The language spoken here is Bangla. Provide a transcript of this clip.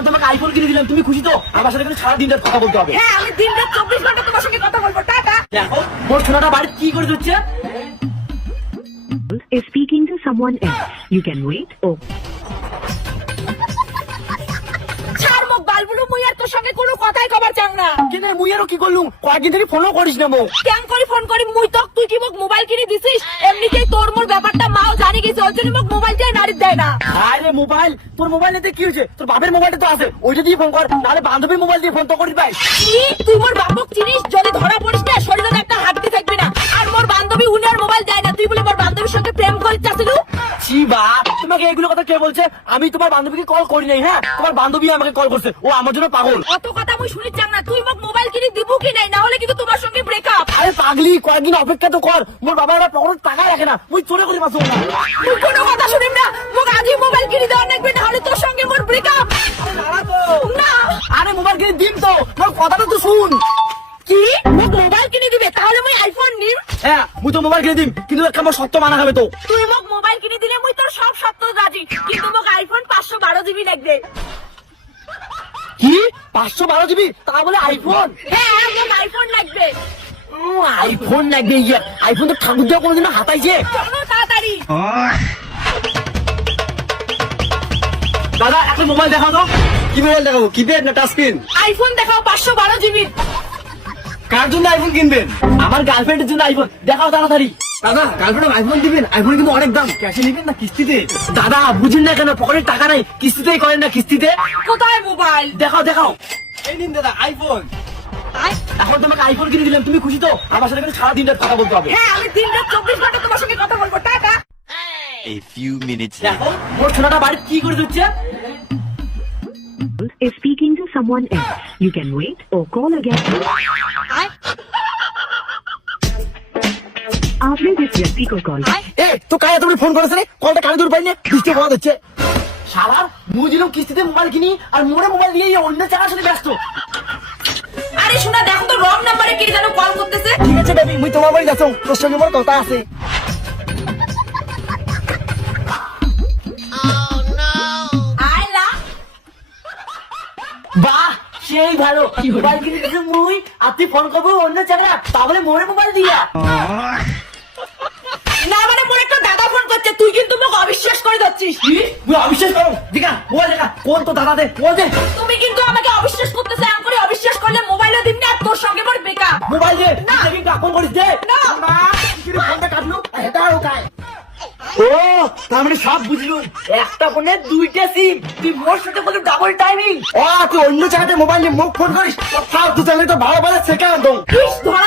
এখন তোমাকে আইফোন কিনে দিলাম তুমি খুশি তো? আমার সাথে কিন্তু সারা দিনটা কথা বলতে হবে। হ্যাঁ আমি দিন রাত চব্বিশ ঘণ্টা তোমার সঙ্গে কথা বলব। টাটা। দেখো মোর সোনাটা বাড়িতে কি করে দিচ্ছে is speaking to someone else. You can wait. Or তোর সঙ্গে কোনো কথাই কবার চাং না। কিন্তু মুই আরও কি করলুম? কয়েকদিন থেকে ফোনও করিস না মো কেন করি? ফোন করি। মুই তো তুই কি মোক মোবাইল কিনে দিছিস? এমনিতেই তোর মোর ব্যাপারটা মাও জানি গেছে ওর জন্য মোক মোবাইলটাই দেয় না। আরে মোবাইল তোর মোবাইল নিতে কি হয়েছে? তোর বাপের মোবাইলটা তো আছে ওইটা দিয়ে ফোন কর নাহলে বান্ধবীর মোবাইল দিয়ে ফোন তো করিস ভাই। তুই মোর বাপক চিনিস? যদি ধরা পড়িস না তোমাকে এগুলো কথা কে বলছে? আমি তোমার বান্ধবীকে কল করি নাই হ্যাঁ? তোমার বান্ধবী আমাকে কল করছে। ও আমার জন্য পাগল। অত কথা মুই শুনি চাং না। তুই মোক মোবাইল কিনে দিব কি নাই? না হলে কিন্তু তোমার সঙ্গে ব্রেকআপ আরে পাগলি কয়েকদিন অপেক্ষা তো কর। মোর বাবা একটা পকেট টাকা রাখে না। মুই চলে করি পাচ্ছ না। তুই কোনো কথা শুনিম না। মোক আজই মোবাইল কিনে দেওয়া লাগবে না হলে তোর সঙ্গে মোর ব্রেকআপ না। আরে মোবাইল কিনে দিম তো। কথাটা তো শুন। কি? মোক মোবাইল কিনে দিবে তাহলে মুই আইফোন নিম? হ্যাঁ মুই তো মোবাইল কিনে দিম কিন্তু একটা আমার সত্য মানা হবে তো। তুই মোক মোবাইল কিনে দিলে মুই তোর সব সত্য রাজি কিন্তু মোক আইফোন পাঁচশো বারো জিবি লাগবে। কি? পাঁচশো বারো জিবি? তা বলে আইফোন হ্যাঁ মোক আইফোন লাগবে। আইফোন লাগবে ইয়ে। আইফোন তো ঠাকুর দেওয়া কোনোদিন হাতাইছে। তাড়াতাড়ি। দাদা একটা মোবাইল দেখাও তো। কি মোবাইল দেখাবো? কিপ্যাড না টাচ স্ক্রিন আইফোন দেখাও পাঁচশো বারো জিবি। কার জন্য আইফোন কিনবেন? আমার গার্লফ্রেন্ডের জন্য আইফোন দেখাও তাড়াতাড়ি। দাদা গার্লফ্রেন্ড আইফোন দিবেন? আইফোন কিন্তু অনেক দাম। ক্যাশে নিবেন না কিস্তিতে? দাদা বুঝেন না কেন পকেটে টাকা নাই। কিস্তিতেই করেন না কিস্তিতে? কোথায় মোবাইল দেখাও দেখাও। এই নিন দাদা আইফোন এখন তোমাকে আইফোন কিনে দিলাম। তুমি খুশি তো? আমার সাথে কিন্তু সারা দিনটা কথা বলতে হবে। হ্যাঁ আমি দিন রাত চব্বিশ ঘণ্টা তোমার সঙ্গে কথা বলব। টাটা। A few minutes দেখো. মোর সোনাটা বাড়িতে কি করে দিচ্ছে is speaking to someone else. You can wait or call again. এ তো কায়া তুমি ফোন করেছে রে? কলটা কানে দূর পাইনি বৃষ্টি হওয়া দিচ্ছে শালার মুই কিস্তিতে মোবাইল কিনি আর মোরে মোবাইল দিয়ে অন্য জায়গার সাথে ব্যস্ত। আরে শোনা দেখো তো রং নাম্বারে কে যেন কল করতেছে। ঠিক আছে বেবি মুই তোমার বাড়ি যাচ্ছ। তোর সঙ্গে মোর কথা আছে। আয়লা বাহ সেই ভালো। মোবাইল কিনে মুই আর তুই ফোন করব অন্য জায়গা তাহলে মোরে মোবাইল দিয়া না মানে মোর একটা দাদা ফোন করছে তুই কিন্তু মোক অবিশ্বাস করে যাচ্ছিস। কি? মুই অবিশ্বাস করো মোবাইল দেখা কোন তো দাদা দে বল দে। তুমি কিন্তু আমাকে অবিশ্বাস করতেছে আম করে অবিশ্বাস করলে মোবাইলও দিবি না তোর সঙ্গে মোর বেকার মোবাইল দে না। কিন্তু করিস দে। না। মা কি ফোনটা কাটলো এটা কায় ও তার মানে সব বুঝলু। একটা ফোনে দুইটা সিম তুই মোর সাথে বলে ডাবল টাইমিং ও তুই অন্য জায়গাতে মোবাইল মুখ ফোন করিস ফালতু চাইলে তো ভালো ভালো দো ইস ধর